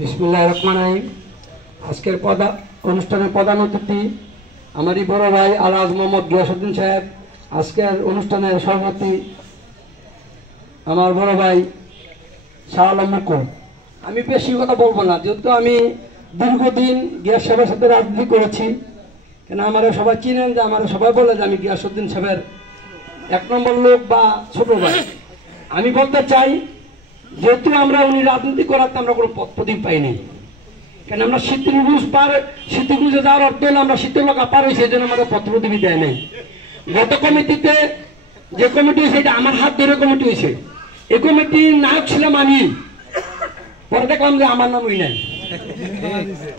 বিসমিল্লাহির রহমানির রহিম। আজকের অনুষ্ঠানের প্রধান অতিথি আমারই বড় ভাই আলহাজ মোহাম্মদ গিয়াসউদ্দিন সাহেব। আজকের অনুষ্ঠানের সভাপতি আমার বড় ভাই শাহ আলম মুকুল। আমি বেশি কথা বলবো না, যেহেতু আমি দীর্ঘদিন গিয়াস সাহেবের সাথে রাজনীতি করেছি। কেন আমারা সবাই চিনেন, যে আমারা সবাই বলে যে আমি গিয়াসউদ্দিন সাহেবের 1 নম্বর লোক বা ছোট ভাই। আমি বলতে চাই, যেহেতু আমরা উনি রাজনীতি করাতে আমরা কোনো প্রদীপ পাইনি। কেন আমরা শীতগুজে যাওয়ার অর্থ হলো আমরা শীতলকা পার হয়েছি, এই জন্য আমাদের প্রতিনিধি দেয় নাই। গত কমিটিতে যে কমিটি হয়েছে এটা আমার হাত ধরে কমিটি হয়েছে। এই কমিটির নায়ক ছিলাম আমি, পরে দেখলাম যে আমার নাম ওই নাই,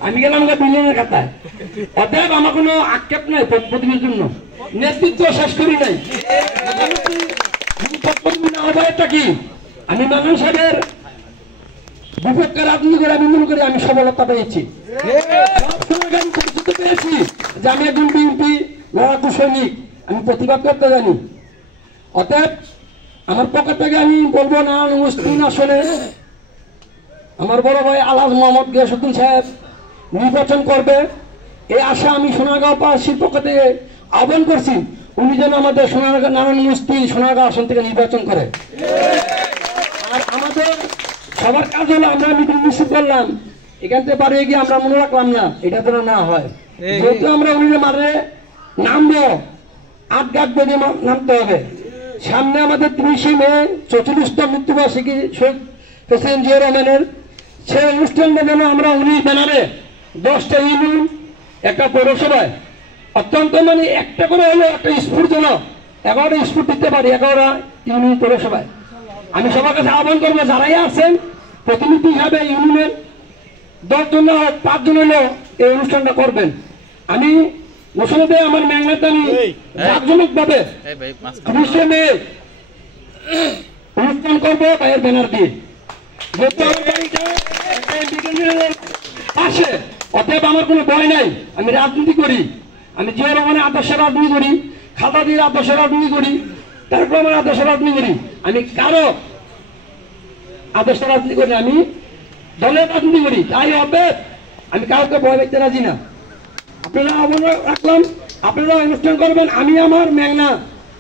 আমি গেলাম বিলিয়নের খাতায়। অতএব আমার কোনো আক্ষেপ নাই প্রতিনিধির জন্য, নেতৃত্ব শেষ করি নাই। কি আমি মানন সাহেবের বিপক্ষে রাজনীতি করে আমি মনে করি আমি সফলতা পেয়েছি। পেয়েছি যে আমি একজন বিএনপি লড়াকু সৈনিক, আমি প্রতিবাদ করতে জানি। অতএব আমার পক্ষ থেকে আমি বলবো না, ৩ আসনে আমার বড় ভাই আলহাজ মোহাম্মদ গিয়াসউদ্দিন সাহেব নির্বাচন করবে, এই আশা আমি সোনারগাঁওবাসীর পক্ষ থেকে আহ্বান করছি। উনি যেন আমাদের সোনারগাঁও আসন থেকে নির্বাচন করে। আর আমাদের সবার কাজ হলো, আমরা মিটিং মিছিল করলাম, এখান থেকে পারে গিয়ে আমরা মনে রাখলাম না, এটা যেন না হয়। যেহেতু আমরা উনি মারে নামবো, 8 গাঁট বেঁধে নামতে হবে। সামনে আমাদের 30শে মে 44তম মৃত্যুবার্ষিকী শহীদ প্রেসিডেন্ট জিয়াউর রহমানের, সেই অনুষ্ঠানটা যেন আমরা উনি ব্যানারে 10টা ইউনিয়ন, একটা পৌরসভায় অত্যন্ত মানে একটা করে হলো একটা স্ফুট যেন 11টা স্ফুট দিতে পারি, 11টা ইউনিয়ন পৌরসভায়। আমি সবার কাছে আহ্বান করবো, যারাই আছেন প্রতিনিধি হিসাবে ইউনিয়নের 10 জন 5 জন হলেও এই অনুষ্ঠানটা করবেন। আমি ঘোষণা দিয়ে আমার মেঘনাতে আমি জাঁকজমক ভাবে 30শে মে অনুষ্ঠান করবো ভাইয়ের ব্যানার দিয়ে। যেহেতু আমার বাড়িটা পাশে, অতএব আমার কোনো ভয় নাই। আমি রাজনীতি করি, আমি জিয়াউর রহমানের আদর্শে রাজনীতি করি, খালেদা জিয়ার আদর্শে রাজনীতি করি, তারপর আমার আদর্শে রাজনীতি করি। আমি কারো আদর্শ রাজনীতি করি, আমি দলের রাজনীতি করি। তাই হবে আমি কাউকে ভয় পেতে রাজি না। আপনারা আহ্বান রাখলাম, আপনারা অনুষ্ঠান করবেন। আমি আমার মেঘনা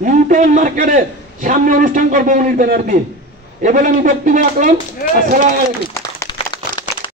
নিউটন মার্কেটের সামনে অনুষ্ঠান করবো উনির ব্যানার দিয়ে। এ বলে আমি বক্তব্য রাখলাম। আসসালামু আলাইকুম।